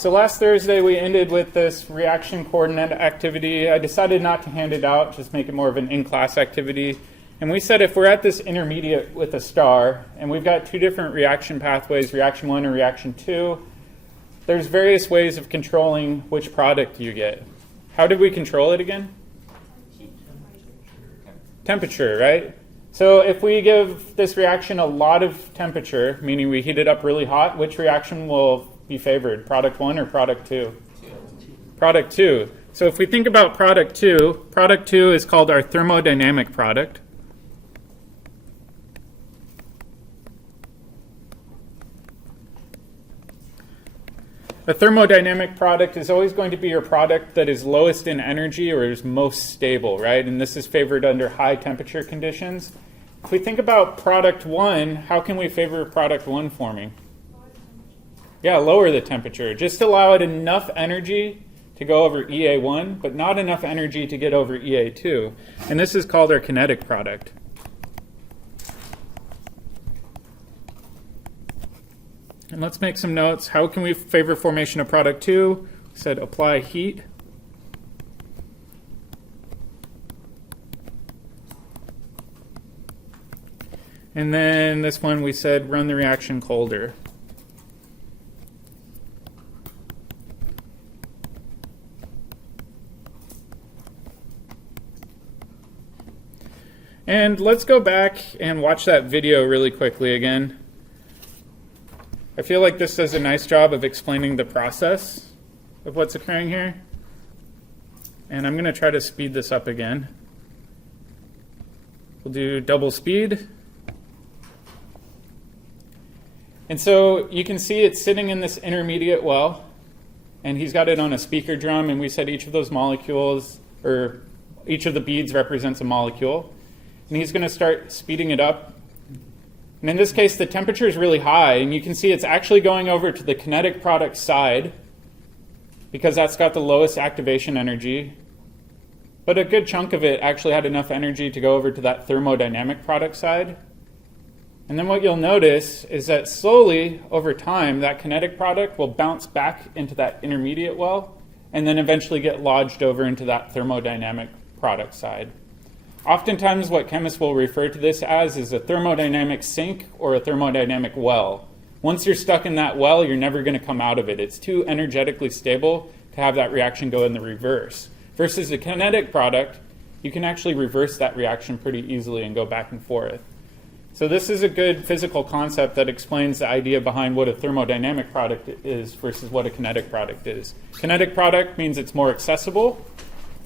So last Thursday we ended with this reaction coordinate activity. I decided not to hand it out, just make it more of an in-class activity. And we said if we're at this intermediate with a star, and we've got two different reaction pathways, reaction 1 and reaction 2, there's various ways of controlling which product you get. How did we control it again? Temperature, right? So if we give this reaction a lot of temperature, meaning we heat it up really hot, which reaction will be favored, product 1 or product 2? Product 2. So if we think about product 2 is called our thermodynamic product. A thermodynamic product is always going to be your product that is lowest in energy or is most stable, right? And this is favored under high temperature conditions. If we think about product 1, how can we favor product 1 forming? Yeah, lower the temperature. Just allow it enough energy to go over EA1, but not enough energy to get over EA2. And this is called our kinetic product. And let's make some notes. How can we favor formation of product 2? We said apply heat. And then this one we said run the reaction colder. And let's go back and watch that video really quickly again. I feel like this does a nice job of explaining the process of what's occurring here. And I'm going to try to speed this up again. We'll do double speed. And so you can see it's sitting in this intermediate well, and he's got it on a speaker drum, and we said each of those molecules, or each of the beads represents a molecule. And he's going to start speeding it up. And in this case, the temperature is really high, and you can see it's actually going over to the kinetic product side because that's got the lowest activation energy. But a good chunk of it actually had enough energy to go over to that thermodynamic product side. And then what you'll notice is that slowly, over time, that kinetic product will bounce back into that intermediate well and then eventually get lodged over into that thermodynamic product side. Oftentimes what chemists will refer to this as is a thermodynamic sink or a thermodynamic well. Once you're stuck in that well, you're never going to come out of it. It's too energetically stable to have that reaction go in the reverse. Versus a kinetic product, you can actually reverse that reaction pretty easily and go back and forth. So this is a good physical concept that explains the idea behind what a thermodynamic product is versus what a kinetic product is. Kinetic product means it's more accessible.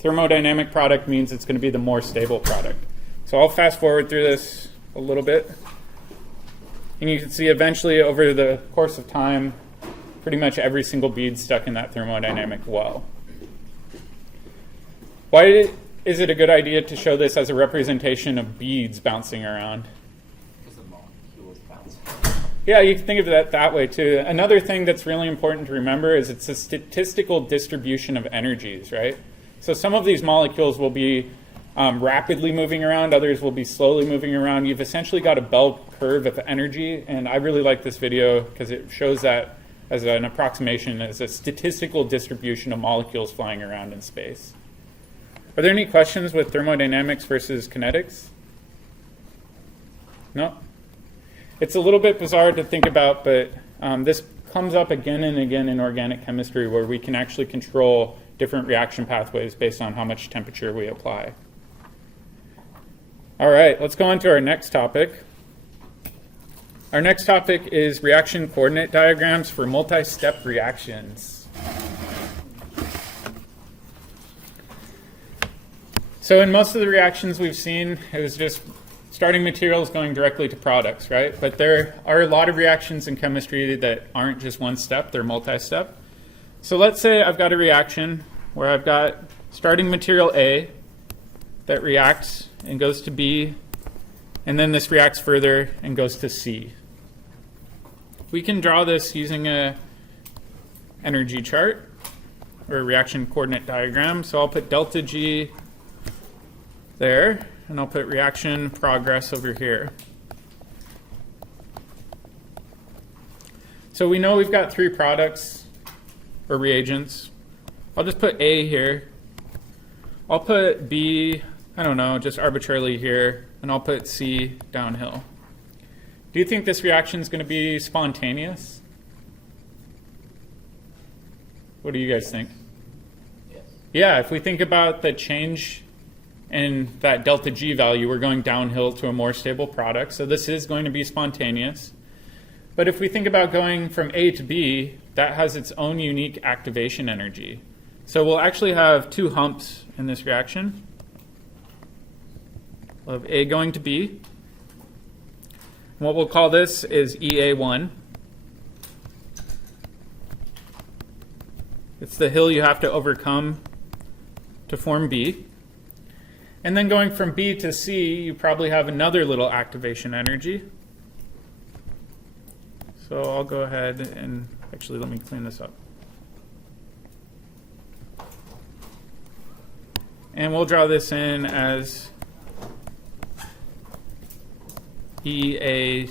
Thermodynamic product means it's going to be the more stable product. So I'll fast forward through this a little bit. And you can see eventually over the course of time, pretty much every single bead stuck in that thermodynamic well. Why is it a good idea to show this as a representation of beads bouncing around? Because the molecules bounce. Yeah, you can think of it that way too. Another thing that's really important to remember is it's a statistical distribution of energies, right? So some of these molecules will be rapidly moving around, others will be slowly moving around. You've essentially got a bell curve of energy, and I really like this video because it shows that as an approximation, as a statistical distribution of molecules flying around in space. Are there any questions with thermodynamics versus kinetics? No? It's a little bit bizarre to think about, but this comes up again and again in organic chemistry where we can actually control different reaction pathways based on how much temperature we apply. All right, let's go on to our next topic. Our next topic is reaction coordinate diagrams for multi-step reactions. So in most of the reactions we've seen, it was just starting materials going directly to products, right? But there are a lot of reactions in chemistry that aren't just one step, they're multi-step. So let's say I've got a reaction where I've got starting material A that reacts and goes to B, and then this reacts further and goes to C. We can draw this using a energy chart or a reaction coordinate diagram. So I'll put delta G there, and I'll put reaction progress over here. So we know we've got three products. or reagents. I'll just put A here. I'll put B, I don't know, just arbitrarily here, and I'll put C downhill. Do you think this reaction is going to be spontaneous? What do you guys think? Yes. Yeah, if we think about the change in that delta G value, we're going downhill to a more stable product, so this is going to be spontaneous. But if we think about going from A to B, that has its own unique activation energy. So we'll actually have two humps in this reaction. We'll have A going to B. And what we'll call this is EA1. It's the hill you have to overcome to form B. And then going from B to C, you probably have another little activation energy. So I'll go ahead and actually let me clean this up. And we'll draw this in as EA2.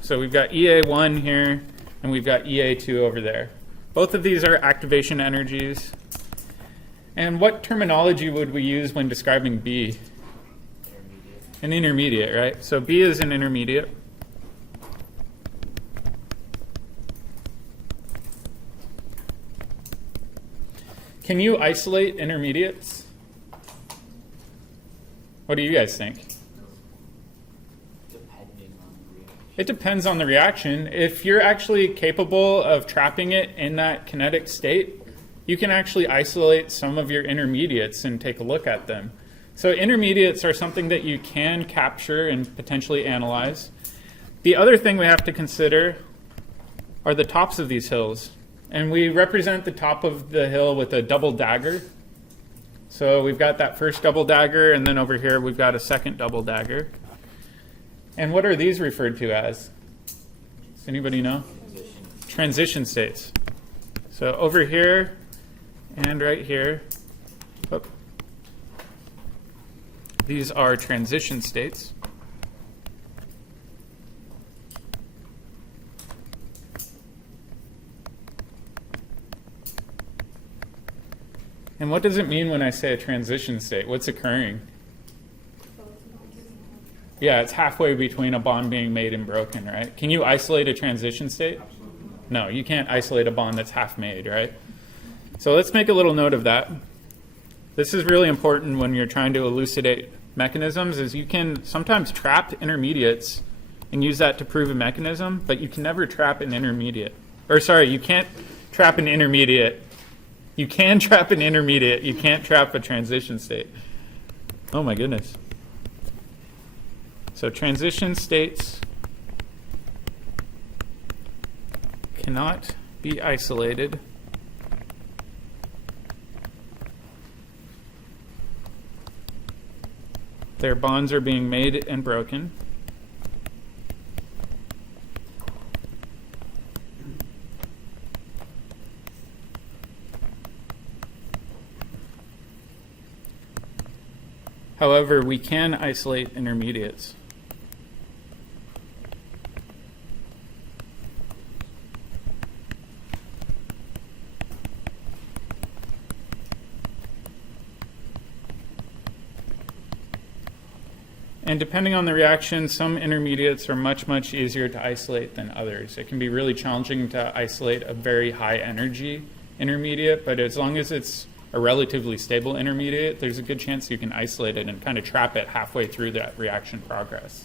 So we've got EA1 here, and we've got EA2 over there. Both of these are activation energies. And what terminology would we use when describing B? Intermediate. An intermediate, right? So B is an intermediate. Can you isolate intermediates? What do you guys think? Depending on the reaction. It depends on the reaction. If you're actually capable of trapping it in that kinetic state, you can actually isolate some of your intermediates and take a look at them. So intermediates are something that you can capture and potentially analyze. The other thing we have to consider are the tops of these hills. And we represent the top of the hill with a double dagger. So we've got that first double dagger, and then over here we've got a second double dagger. And what are these referred to as? Does anybody know? Transition states. So over here and right here, these are transition states. And what does it mean when I say a transition state? What's occurring? Yeah, it's halfway between a bond being made and broken, right? Can you isolate a transition state? No, you can't isolate a bond that's half made, right? So let's make a little note of that. This is really important when you're trying to elucidate mechanisms, is you can sometimes trap intermediates and use that to prove a mechanism, but you can never trap an intermediate. Or sorry, you can't trap an intermediate. You can trap an intermediate. You can't trap a transition state. Oh my goodness. So transition states cannot be isolated. Their bonds are being made and broken. However, we can isolate intermediates. And depending on the reaction, some intermediates are much, much easier to isolate than others. It can be really challenging to isolate a very high energy intermediate, but as long as it's a relatively stable intermediate, there's a good chance you can isolate it and kind of trap it halfway through that reaction progress.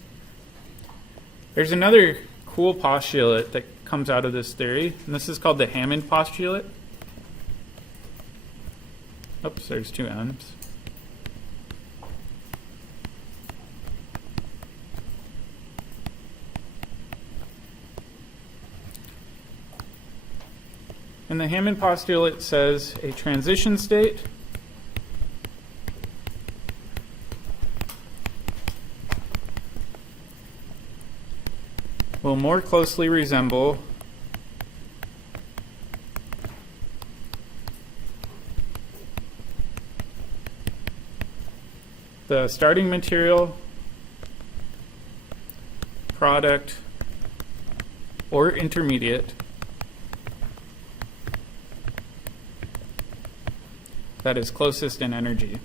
There's another cool postulate that comes out of this theory, and this is called the Hammond postulate. Oops, there's two M's. And the Hammond postulate says a transition state will more closely resemble the starting material, product, or intermediate that is closest in energy.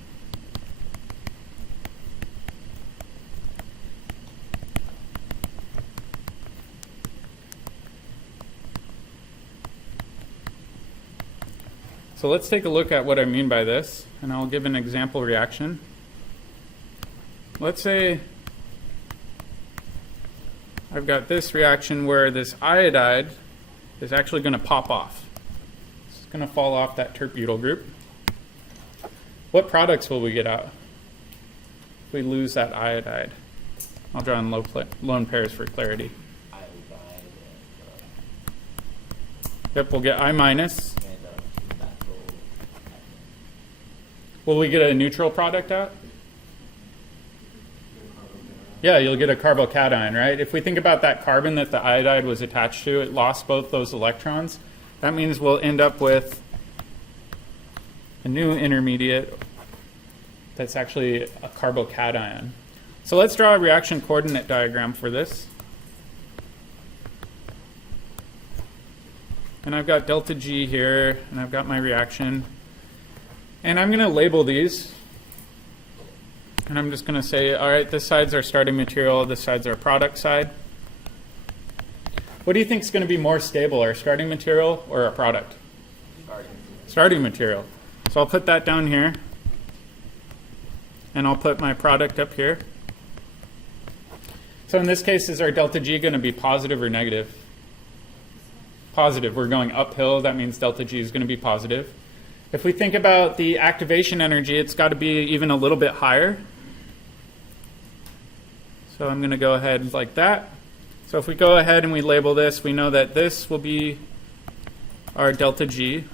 So let's take a look at what I mean by this, and I'll give an example reaction. Let's say I've got this reaction where this iodide is actually going to pop off. It's going to fall off that terp-butyl group. What products will we get out if we lose that iodide? I'll draw in lone pairs for clarity. Iodide Yep, we'll get I minus. and natural. Will we get a neutral product out? Yeah, you'll get a carbocation, right? If we think about that carbon that the iodide was attached to, it lost both those electrons. That means we'll end up with a new intermediate that's actually a carbocation. So let's draw a reaction coordinate diagram for this. And I've got delta G here, and I've got my reaction. And I'm going to label these. And I'm just going to say, all right, this side's our starting material, this side's our product side. What do you think is going to be more stable, our starting material or our product? Starting material. So I'll put that down here. And I'll put my product up here. So in this case, is our delta G going to be positive or negative? Positive. We're going uphill. That means delta G is going to be positive. If we think about the activation energy, it's got to be even a little bit higher. So I'm going to go ahead like that. So if we go ahead and we label this, we know that this will be our delta G.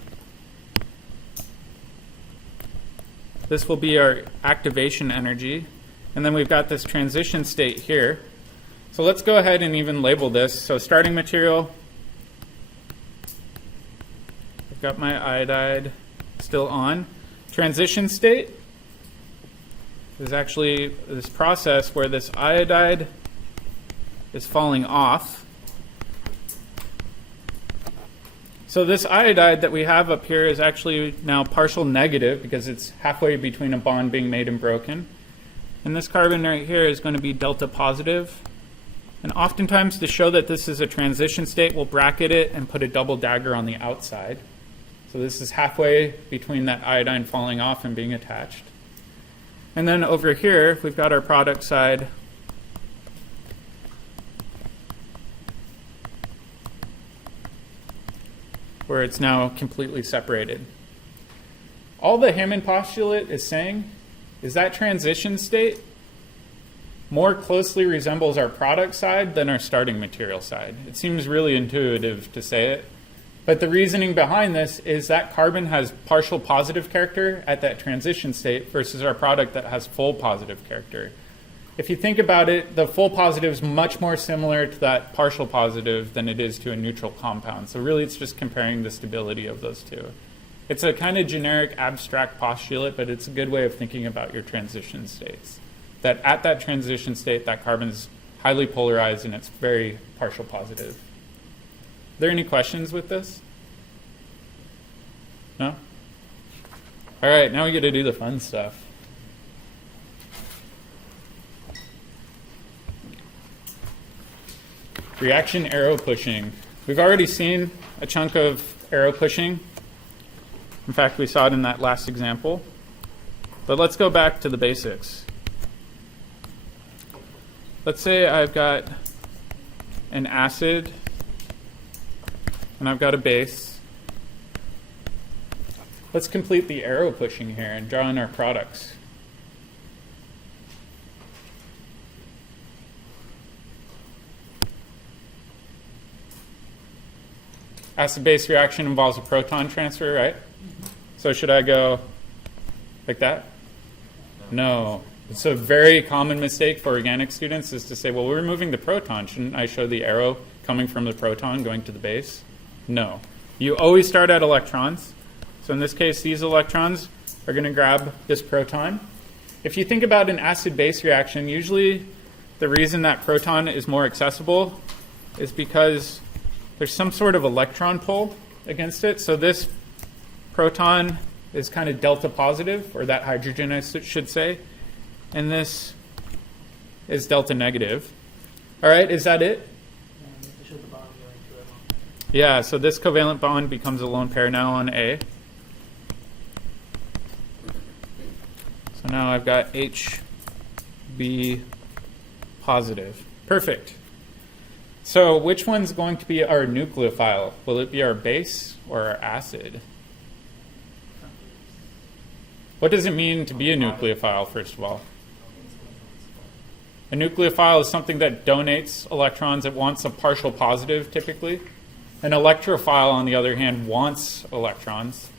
This will be our activation energy. And then we've got this transition state here. So let's go ahead and even label this. So starting material, I've got my iodide still on. Transition state is actually this process where this iodide is falling off. So this iodide that we have up here is actually now partial negative because it's halfway between a bond being made and broken. And this carbon right here is going to be delta positive. And oftentimes to show that this is a transition state, we'll bracket it and put a double dagger on the outside. So this is halfway between that iodine falling off and being attached. And then over here, we've got our product side. Where it's now completely separated. All the Hammond postulate is saying is that transition state more closely resembles our product side than our starting material side. It seems really intuitive to say it. But the reasoning behind this is that carbon has partial positive character at that transition state versus our product that has full positive character. If you think about it, the full positive is much more similar to that partial positive than it is to a neutral compound. So really it's just comparing the stability of those two. It's a kind of generic abstract postulate, but it's a good way of thinking about your transition states. That at that transition state, that carbon is highly polarized and it's very partial positive. Are there any questions with this? No? All right, now we get to do the fun stuff. Reaction arrow pushing. We've already seen a chunk of arrow pushing. In fact, we saw it in that last example. But let's go back to the basics. Let's say I've got an acid and I've got a base. Let's complete the arrow pushing here and draw in our products. Acid-base reaction involves a proton transfer, right? So should I go like that? No. It's a very common mistake for organic students is to say, well, we're removing the proton. Shouldn't I show the arrow coming from the proton going to the base? No. You always start at electrons. So in this case, these electrons are going to grab this proton. If you think about an acid-base reaction, usually the reason that proton is more accessible is because there's some sort of electron pull against it. So this proton is kind of delta positive, or that hydrogen I should say, and this is delta negative. All right, is that it? Yeah, so this covalent bond becomes a lone pair now on A. So now I've got HB positive. Perfect. So which one's going to be our nucleophile? Will it be our base or our acid? What does it mean to be a nucleophile, first of all? A nucleophile is something that donates electrons. It wants a partial positive, typically. An electrophile, on the other hand, wants electrons.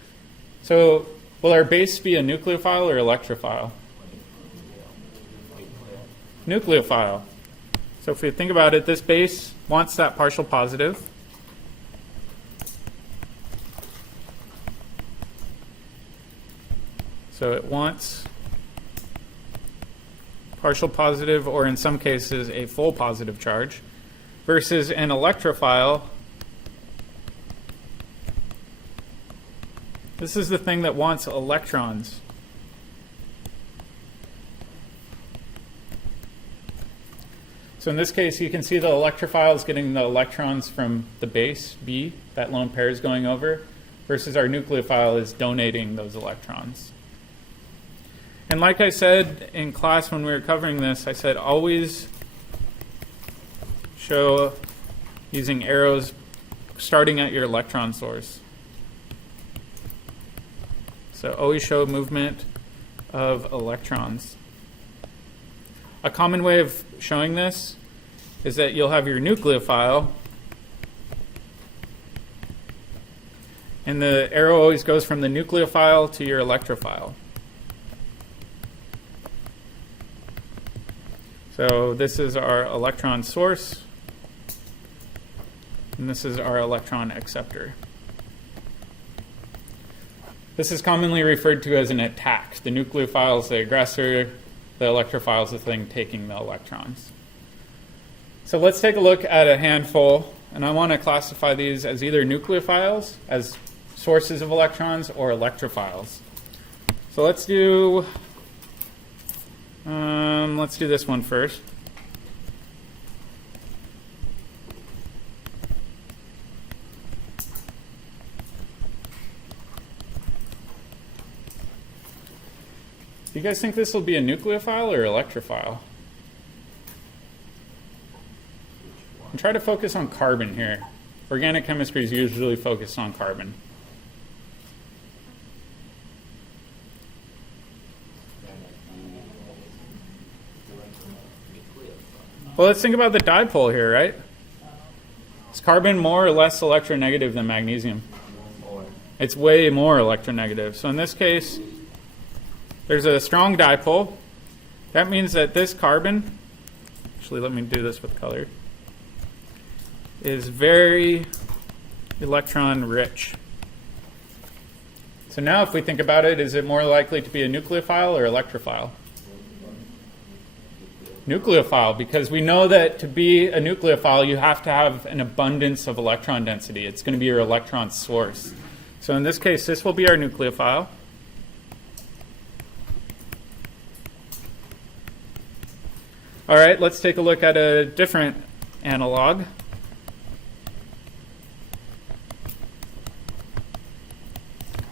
So will our base be a nucleophile or electrophile? Nucleophile. So if we think about it, this base wants that partial positive. So it wants partial positive, or in some cases, a full positive charge, versus an electrophile. This is the thing that wants electrons. So in this case, you can see the electrophile is getting the electrons from the base, B, that lone pair is going over, versus our nucleophile is donating those electrons. And like I said in class when we were covering this, I said always show using arrows starting at your electron source. So always show movement of electrons. A common way of showing this is that you'll have your nucleophile, and the arrow always goes from the nucleophile to your electrophile. So this is our electron source, and this is our electron acceptor. This is commonly referred to as an attack. The nucleophile is the aggressor, the electrophile is the thing taking the electrons. So let's take a look at a handful, and I want to classify these as either nucleophiles, as sources of electrons, or electrophiles. So let's do this one first. Do you guys think this will be a nucleophile or electrophile? And try to focus on carbon here. Organic chemistry is usually focused on carbon. Well, let's think about the dipole here, right? Is carbon more or less electronegative than magnesium? It's way more electronegative. So in this case, there's a strong dipole. That means that this carbon, actually let me do this with color, is very electron rich. So now if we think about it, is it more likely to be a nucleophile or electrophile? Nucleophile, because we know that to be a nucleophile, you have to have an abundance of electron density. It's going to be your electron source. So in this case, this will be our nucleophile. All right, let's take a look at a different analog.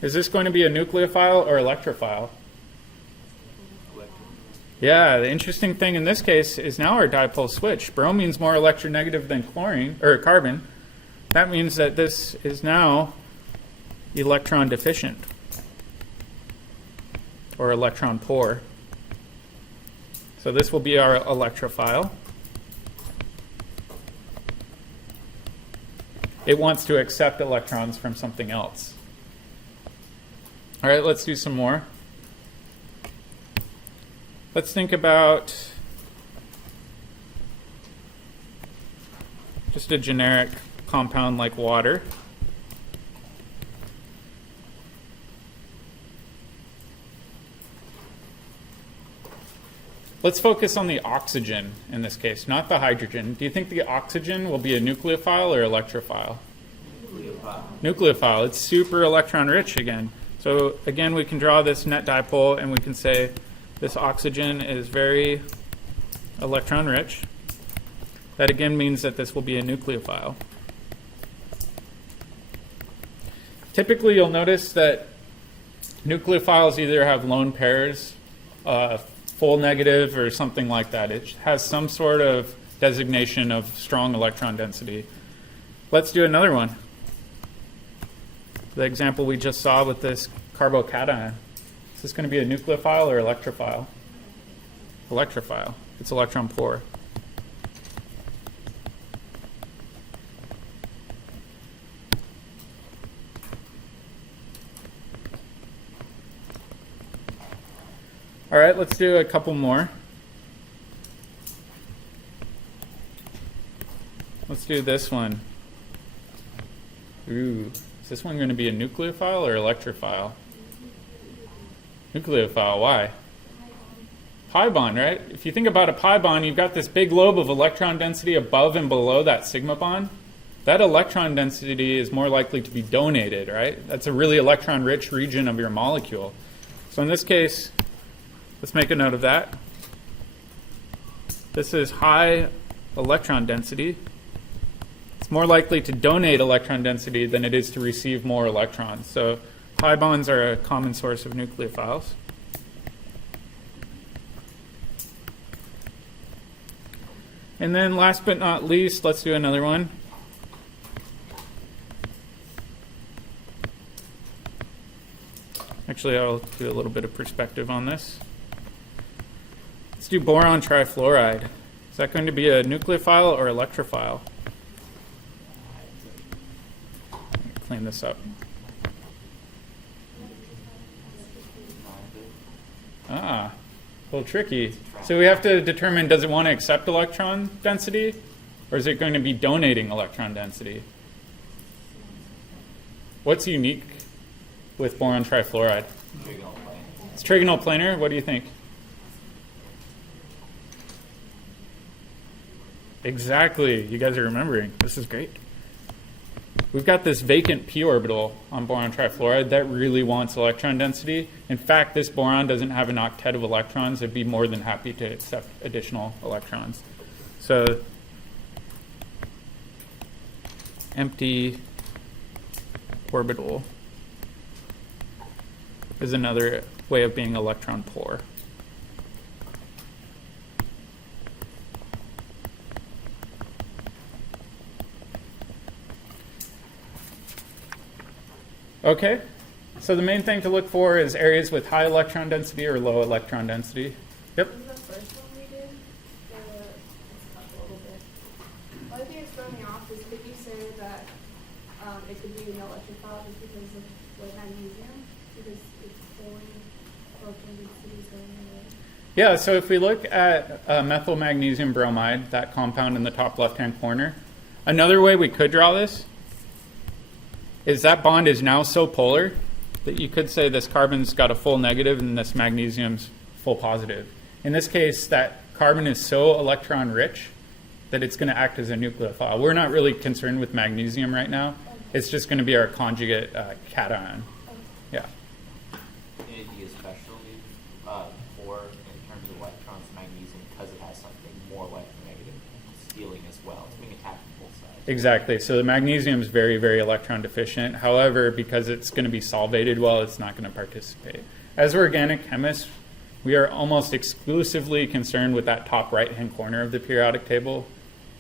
Is this going to be a nucleophile or electrophile? Yeah, the interesting thing in this case is now our dipole switch. Bromine's more electronegative than chlorine or carbon. That means that this is now electron deficient or electron poor. So this will be our electrophile. It wants to accept electrons from something else. All right, let's do some more. Let's think about just a generic compound like water. Let's focus on the oxygen in this case, not the hydrogen. Do you think the oxygen will be a nucleophile or electrophile? Nucleophile. Nucleophile. It's super electron rich again. So again, we can draw this net dipole, and we can say this oxygen is very electron rich. That again means that this will be a nucleophile. Typically, you'll notice that nucleophiles either have lone pairs, full negative, or something like that. It has some sort of designation of strong electron density. Let's do another one. The example we just saw with this carbocation. Is this going to be a nucleophile or electrophile? Electrophile. It's electron poor. All right, let's do a couple more. Let's do this one. Ooh, is this one going to be a nucleophile or electrophile? Nucleophile, why? Pi bond, right? If you think about a pi bond, you've got this big lobe of electron density above and below that sigma bond. That electron density is more likely to be donated, right? That's a really electron-rich region of your molecule. So in this case, let's make a note of that. This is high electron density. It's more likely to donate electron density than it is to receive more electrons. So pi bonds are a common source of nucleophiles. And then last but not least, let's do another one. Actually, I'll do a little bit of perspective on this. Let's do boron trifluoride. Is that going to be a nucleophile or electrophile? Clean this up. Ah, a little tricky. So we have to determine, does it want to accept electron density, or is it going to be donating electron density? What's unique with boron trifluoride? It's trigonal planar. What do you think? Exactly. You guys are remembering. This is great. We've got this vacant p orbital on boron trifluoride that really wants electron density. In fact, this boron doesn't have an octet of electrons. It'd be more than happy to accept additional electrons. So empty orbital is another way of being electron poor. Okay, so the main thing to look for is areas with high electron density or low electron density. Yep. Was the first one we did? It's tough a little bit. One thing that's throwing me off is could you say that it could be an electrophile just because of the magnesium? Because it's pulling proton densities going away. Yeah, so if we look at methyl magnesium bromide, that compound in the top left-hand corner, another way we could draw this is that bond is now so polar that you could say this carbon's got a full negative and this magnesium's full positive. In this case, that carbon is so electron rich that it's going to act as a nucleophile. We're not really concerned with magnesium right now. It's just going to be our conjugate cation. Yeah. It'd be especially poor in terms of electrons, magnesium, because it has something more electronegative stealing as well. It's being attacked from both sides. Exactly. So the magnesium is very, very electron deficient. However, because it's going to be solvated well, it's not going to participate. As organic chemists, we are almost exclusively concerned with that top right-hand corner of the periodic table.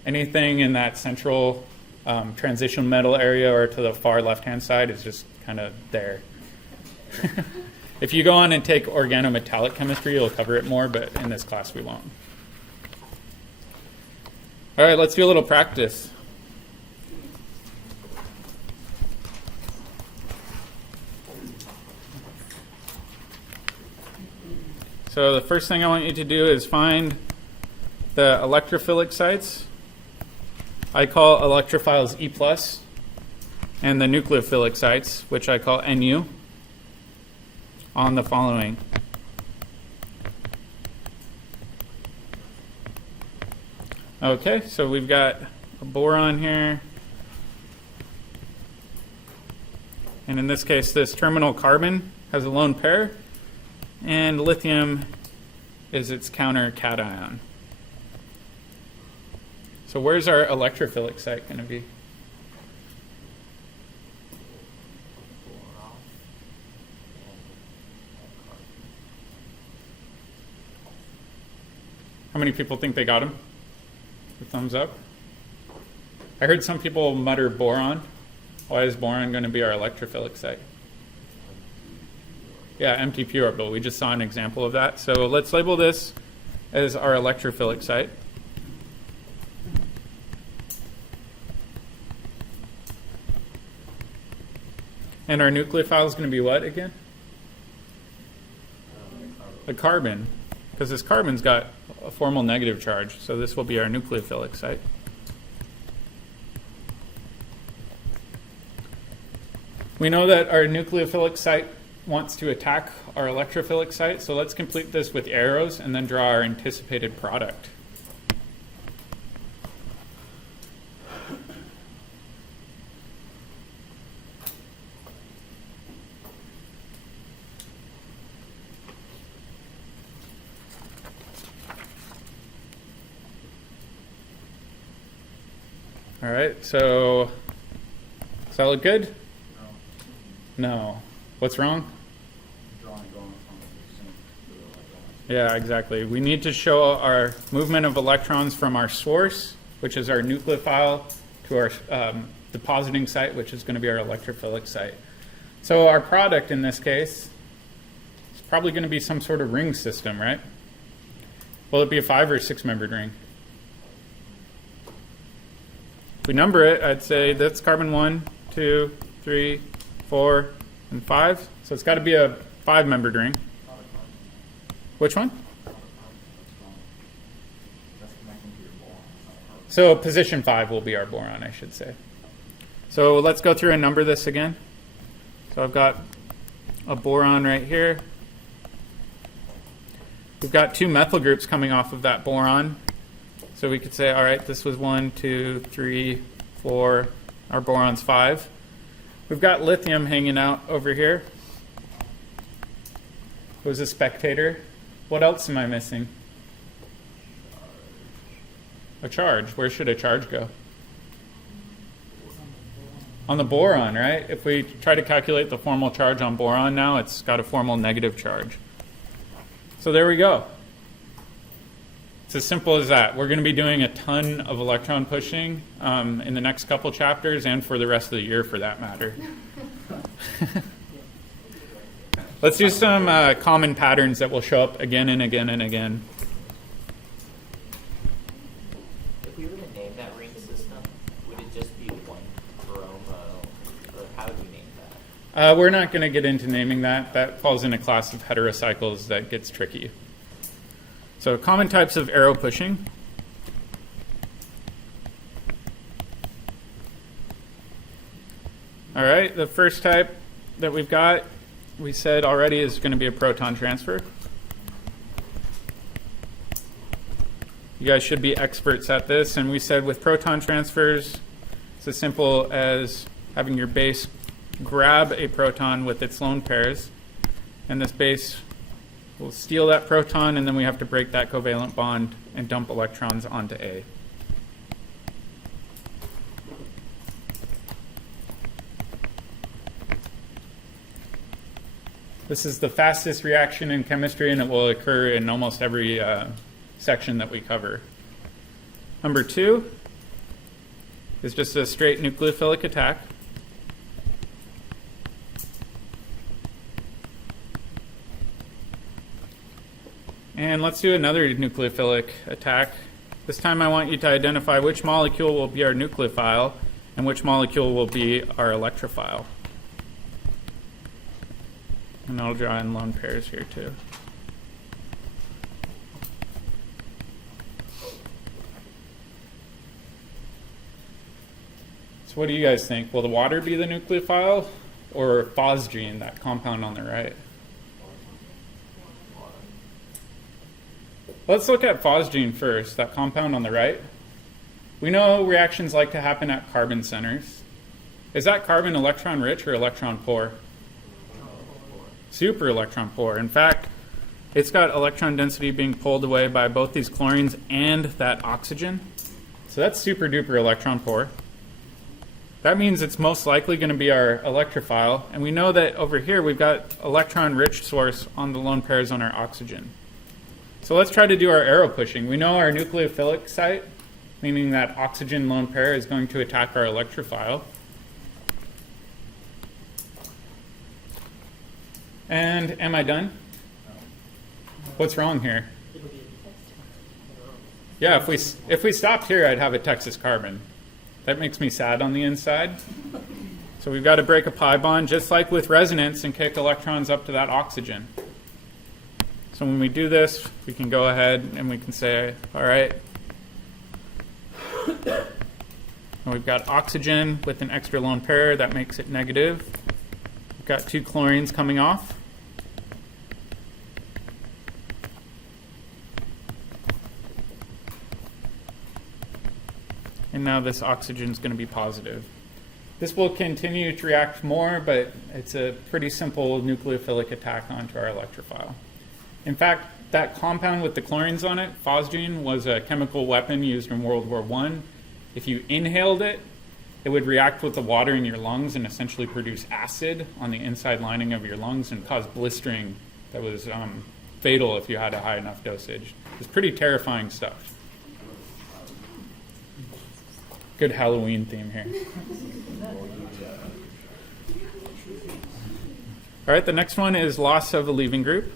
Anything in that central transition metal area or to the far left-hand side is just kind of there. If you go on and take organometallic chemistry, you'll cover it more, but in this class we won't. All right, let's do a little practice. So the first thing I want you to do is find the electrophilic sites. I call electrophiles E+, and the nucleophilic sites, which I call Nu, on the following. Okay, so we've got a boron here. And in this case, this terminal carbon has a lone pair, and lithium is its counter cation. So where's our electrophilic site going to be? Boron and carbon. How many people think they got him? A thumbs up. I heard some people mutter boron. Why is boron going to be our electrophilic site? Yeah, empty p orbital. We just saw an example of that. So let's label this as our electrophilic site. And our nucleophile is going to be what again? The carbon, because this carbon's got a formal negative charge, so this will be our nucleophilic site. We know that our nucleophilic site wants to attack our electrophilic site, so let's complete this with arrows and then draw our anticipated product. All right, so does that look good? No. What's wrong? Yeah, exactly. We need to show our movement of electrons from our source, which is our nucleophile, to our depositing site, which is going to be our electrophilic site. So our product in this case is probably going to be some sort of ring system, right? Will it be a 5 or 6 membered ring? If we number it, I'd say that's carbon 1, 2, 3, 4, and 5. So it's got to be a 5-membered ring. Which one? So position 5 will be our boron, I should say. So let's go through and number this again. So I've got a boron right here. We've got 2 methyl groups coming off of that boron. So we could say, all right, this was 1, 2, 3, 4. Our boron's 5. We've got lithium hanging out over here. Who's a spectator? What else am I missing? A charge. Where should a charge go? On the boron, right? If we try to calculate the formal charge on boron now, it's got a formal negative charge. So there we go. It's as simple as that. We're going to be doing a ton of electron pushing in the next couple chapters and for the rest of the year for that matter. Let's do some common patterns that will show up again and again and again. If we were to name that ring system, would it just be 1 bromo, or how would we name that? We're not going to get into naming that. That falls in a class of heterocycles that gets tricky. So common types of arrow pushing. All right, the first type that we've got, we said already, is going to be a proton transfer. You guys should be experts at this, and we said with proton transfers, it's as simple as having your base grab a proton with its lone pairs, and this base will steal that proton, and then we have to break that covalent bond and dump electrons onto A. This is the fastest reaction in chemistry, and it will occur in almost every section that we cover. Number 2 is just a straight nucleophilic attack. And let's do another nucleophilic attack. This time I want you to identify which molecule will be our nucleophile and which molecule will be our electrophile. And I'll draw in lone pairs here too. So what do you guys think? Will the water be the nucleophile or phosgene, that compound on the right? Let's look at phosgene first, that compound on the right. We know reactions like to happen at carbon centers. Is that carbon electron rich or electron poor? Super electron poor. In fact, it's got electron density being pulled away by both these chlorines and that oxygen. So that's super duper electron poor. That means it's most likely going to be our electrophile. And we know that over here we've got electron rich source on the lone pairs on our oxygen. So let's try to do our arrow pushing. We know our nucleophilic site, meaning that oxygen lone pair, is going to attack our electrophile. And am I done? What's wrong here? Yeah, if we stopped here, I'd have a Texas carbon. That makes me sad on the inside. So we've got to break a pi bond, just like with resonance, and kick electrons up to that oxygen. So when we do this, we can go ahead and we can say, all right, and we've got oxygen with an extra lone pair. That makes it negative. We've got 2 chlorines coming off. And now this oxygen is going to be positive. This will continue to react more, but it's a pretty simple nucleophilic attack onto our electrophile. In fact, that compound with the chlorines on it, phosgene, was a chemical weapon used in World War I. If you inhaled it, it would react with the water in your lungs and essentially produce acid on the inside lining of your lungs and cause blistering that was fatal if you had a high enough dosage. It's pretty terrifying stuff. Good Halloween theme here. All right, the next one is loss of a leaving group.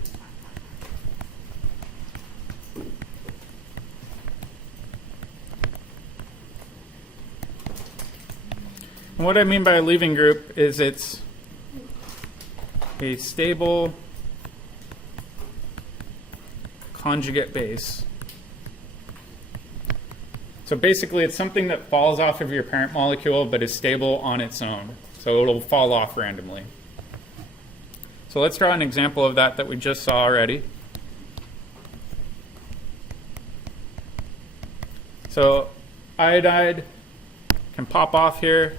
And what I mean by a leaving group is it's a stable conjugate base. So basically, it's something that falls off of your parent molecule but is stable on its own. So it'll fall off randomly. So let's draw an example of that we just saw already. So iodide can pop off here,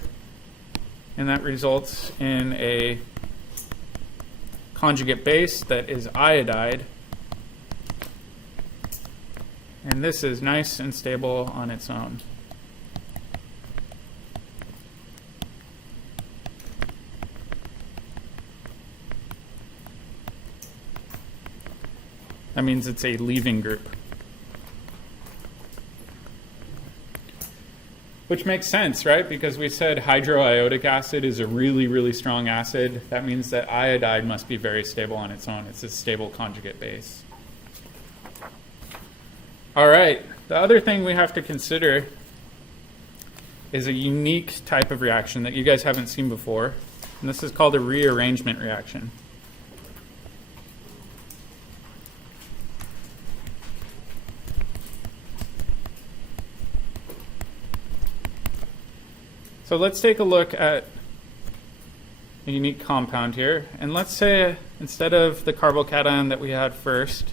and that results in a conjugate base that is iodide. And this is nice and stable on its own. That means it's a leaving group. Which makes sense, right? Because we said hydroiodic acid is a really, really strong acid. That means that iodide must be very stable on its own. It's a stable conjugate base. All right, the other thing we have to consider is a unique type of reaction that you guys haven't seen before, and this is called a rearrangement reaction. So let's take a look at a unique compound here, and let's say instead of the carbocation that we had first,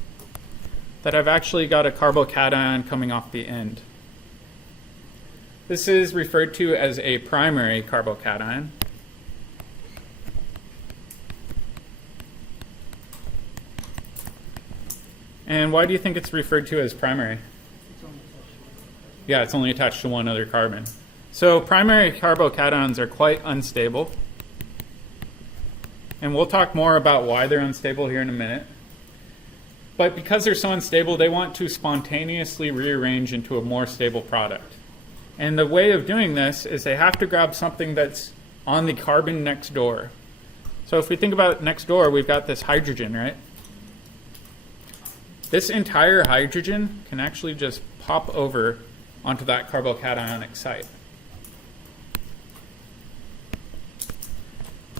that I've actually got a carbocation coming off the end. This is referred to as a primary carbocation. And why do you think it's referred to as primary? Yeah, it's only attached to one other carbon. So primary carbocations are quite unstable. And we'll talk more about why they're unstable here in a minute. But because they're so unstable, they want to spontaneously rearrange into a more stable product. And the way of doing this is they have to grab something that's on the carbon next door. So if we think about next door, we've got this hydrogen, right? This entire hydrogen can actually just pop over onto that carbocationic site.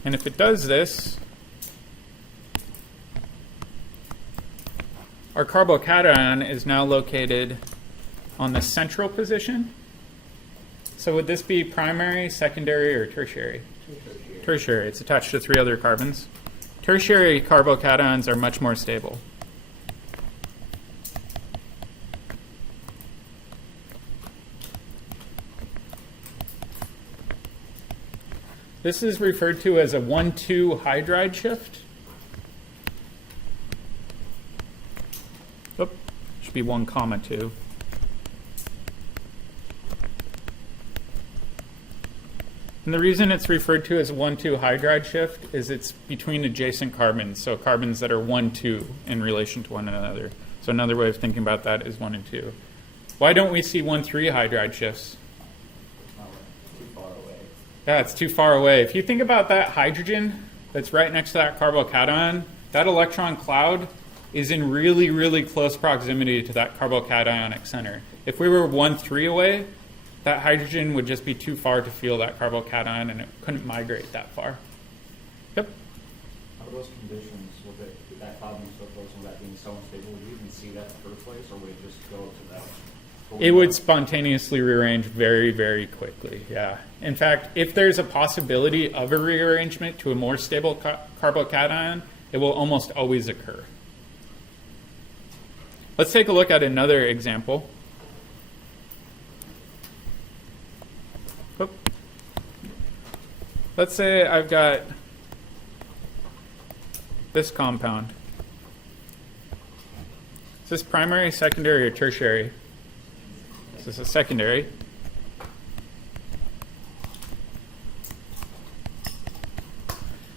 And if it does this, our carbocation is now located on the central position. So would this be primary, secondary, or tertiary? Tertiary. It's attached to 3 other carbons. Tertiary carbocations are much more stable. This is referred to as a 1,2 hydride shift. Oop, should be 1,2. And the reason it's referred to as 1,2 hydride shift is it's between adjacent carbons, so carbons that are 1,2 in relation to one another. So another way of thinking about that is 1 and 2. Why don't we see 1,3 hydride shifts? Too far away. Yeah, it's too far away. If you think about that hydrogen that's right next to that carbocation, that electron cloud is in really, really close proximity to that carbocationic center. If we were 1,3 away, that hydrogen would just be too far to feel that carbocation and it couldn't migrate that far. Yep. Under those conditions, with it, that cloud being so close and that being so unstable, would you even see that in the first place, or would it just go to that? It would spontaneously rearrange very, very quickly, yeah. In fact, if there's a possibility of a rearrangement to a more stable carbocation, it will almost always occur. Let's take a look at another example. Oop. Let's say I've got this compound. Is this primary, secondary, or tertiary? This is a secondary.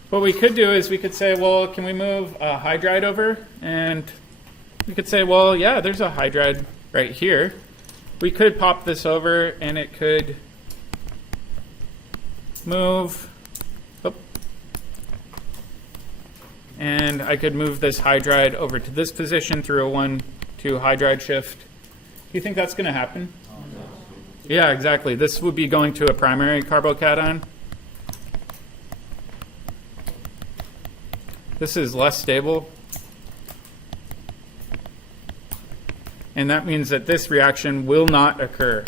What we could do is we could say, well, can we move a hydride over? And we could say, well, yeah, there's a hydride right here. We could pop this over and it could move. Oop. And I could move this hydride over to this position through a 1,2 hydride shift. Do you think that's going to happen? Yeah, exactly. This would be going to a primary carbocation. This is less stable. And that means that this reaction will not occur.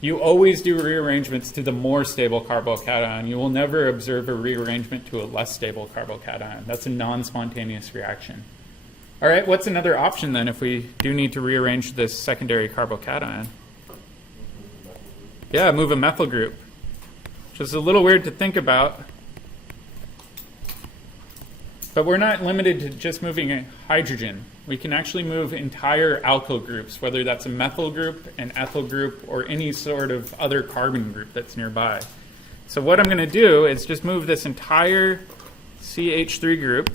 You always do rearrangements to the more stable carbocation. You will never observe a rearrangement to a less stable carbocation. That's a non-spontaneous reaction. All right, what's another option then if we do need to rearrange this secondary carbocation? Yeah, move a methyl group, which is a little weird to think about. But we're not limited to just moving a hydrogen. We can actually move entire alkyl groups, whether that's a methyl group, an ethyl group, or any sort of other carbon group that's nearby. So what I'm going to do is just move this entire CH3 group.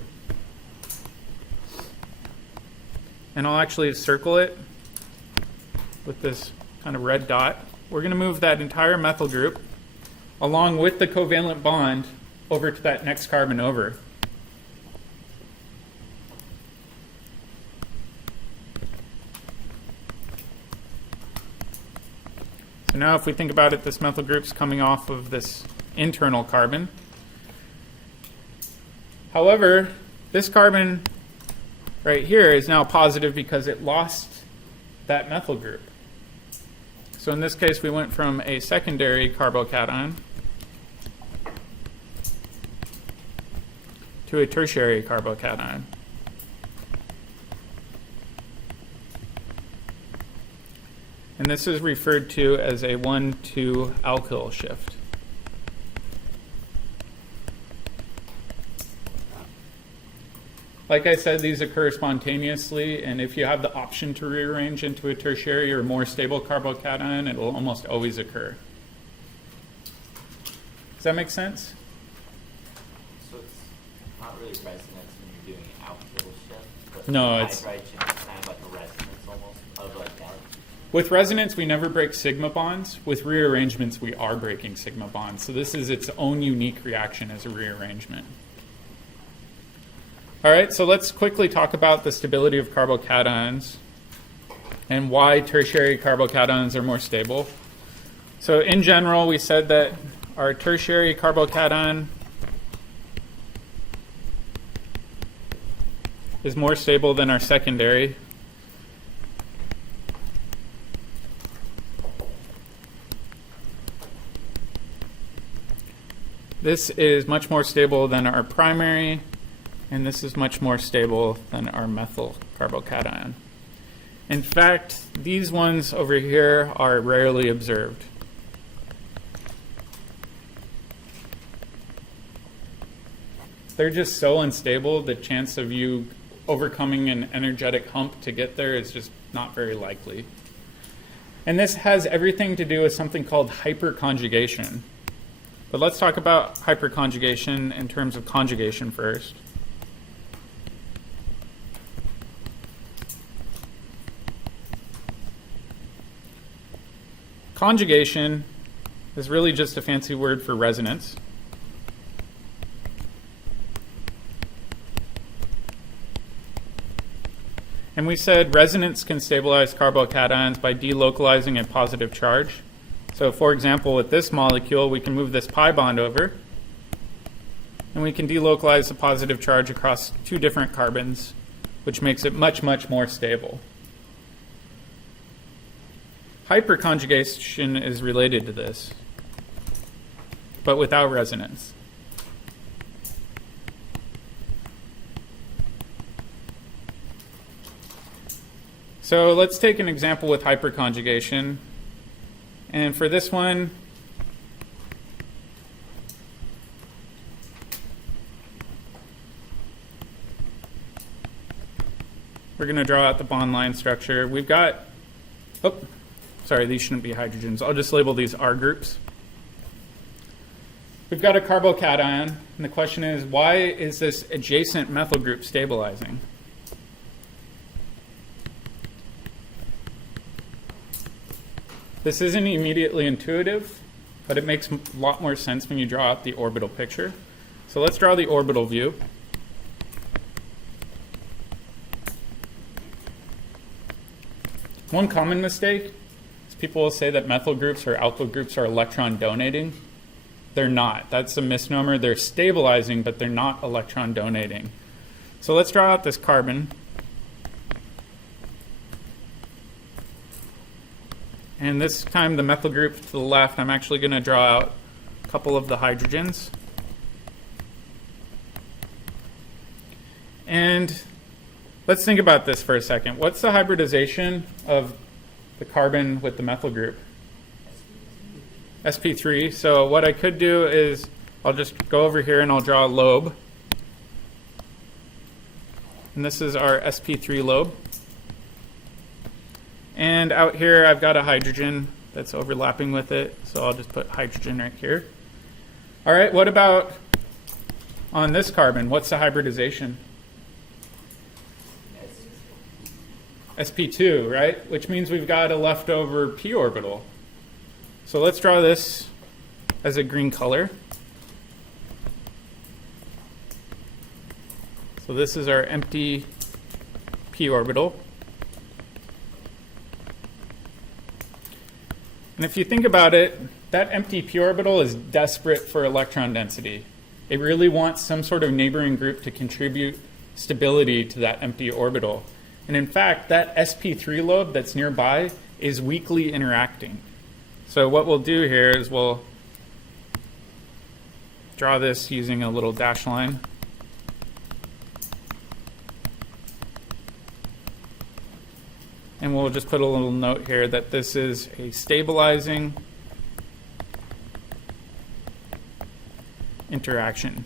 And I'll actually circle it with this kind of red dot. We're going to move that entire methyl group along with the covalent bond over to that next carbon over. So now if we think about it, this methyl group's coming off of this internal carbon. However, this carbon right here is now positive because it lost that methyl group. So in this case, we went from a secondary carbocation to a tertiary carbocation. And this is referred to as a 1,2 alkyl shift. Like I said, these occur spontaneously, and if you have the option to rearrange into a tertiary or more stable carbocation, it will almost always occur. Does that make sense? So it's not really resonance when you're doing an alkyl shift, but No, it's hydride shift is kind of like a resonance almost of like that. with resonance, we never break sigma bonds. With rearrangements, we are breaking sigma bonds. So this is its own unique reaction as a rearrangement. All right, so let's quickly talk about the stability of carbocations and why tertiary carbocations are more stable. So in general, we said that our tertiary carbocation is more stable than our secondary. This is much more stable than our primary, and this is much more stable than our methyl carbocation. In fact, these ones over here are rarely observed. they're just so unstable, the chance of you overcoming an energetic hump to get there is just not very likely. And this has everything to do with something called hyperconjugation. But let's talk about hyperconjugation in terms of conjugation first. Conjugation is really just a fancy word for resonance. And we said resonance can stabilize carbocations by delocalizing a positive charge. So for example, with this molecule, we can move this pi bond over, and we can delocalize the positive charge across 2 different carbons, which makes it much, much more stable. Hyperconjugation is related to this, but without resonance. So let's take an example with hyperconjugation. And for this one, we're going to draw out the bond line structure. We've got, sorry, these shouldn't be hydrogens. I'll just label these R groups. We've got a carbocation, and the question is, why is this adjacent methyl group stabilizing? This isn't immediately intuitive, but it makes a lot more sense when you draw out the orbital picture. So let's draw the orbital view. One common mistake is people will say that methyl groups or alkyl groups are electron donating. They're not. That's a misnomer. They're stabilizing, but they're not electron donating. So let's draw out this carbon. And this time the methyl group to the left, I'm actually going to draw out a couple of the hydrogens. And let's think about this for a second. What's the hybridization of the carbon with the methyl group? sp3. So what I could do is I'll just go over here and I'll draw a lobe. And this is our sp3 lobe. And out here I've got a hydrogen that's overlapping with it, so I'll just put hydrogen right here. All right, what about on this carbon? What's the hybridization? sp2, right? Which means we've got a leftover p orbital. So let's draw this as a green color. So this is our empty p orbital. And if you think about it, that empty p orbital is desperate for electron density. It really wants some sort of neighboring group to contribute stability to that empty orbital. And in fact, that sp3 lobe that's nearby is weakly interacting. So what we'll do here is we'll draw this using a little dash line. And we'll just put a little note here that this is a stabilizing interaction.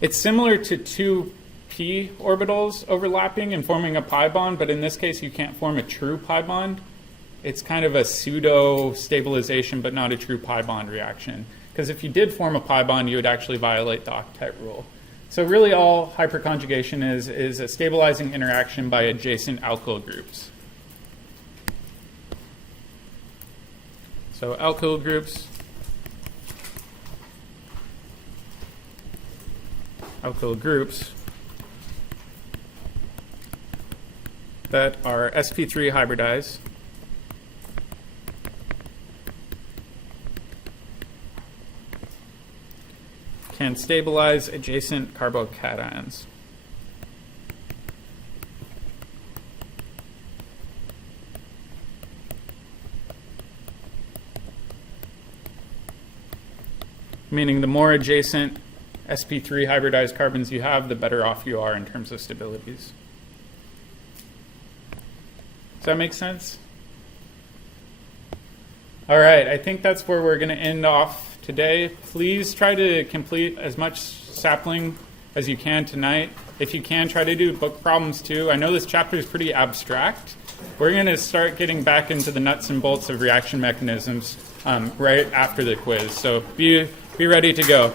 It's similar to 2 p orbitals overlapping and forming a pi bond, but in this case you can't form a true pi bond. It's kind of a pseudo stabilization, but not a true pi bond reaction. Because if you did form a pi bond, you would actually violate the octet rule. So really all hyperconjugation is a stabilizing interaction by adjacent alkyl groups. So alkyl groups, that are sp3 hybridized can stabilize adjacent carbocations. Meaning the more adjacent sp3 hybridized carbons you have, the better off you are in terms of stabilities. Does that make sense? All right, I think that's where we're going to end off today. Please try to complete as much sapling as you can tonight. If you can, try to do book problems too. I know this chapter is pretty abstract. We're going to start getting back into the nuts and bolts of reaction mechanisms right after the quiz. So be ready to go.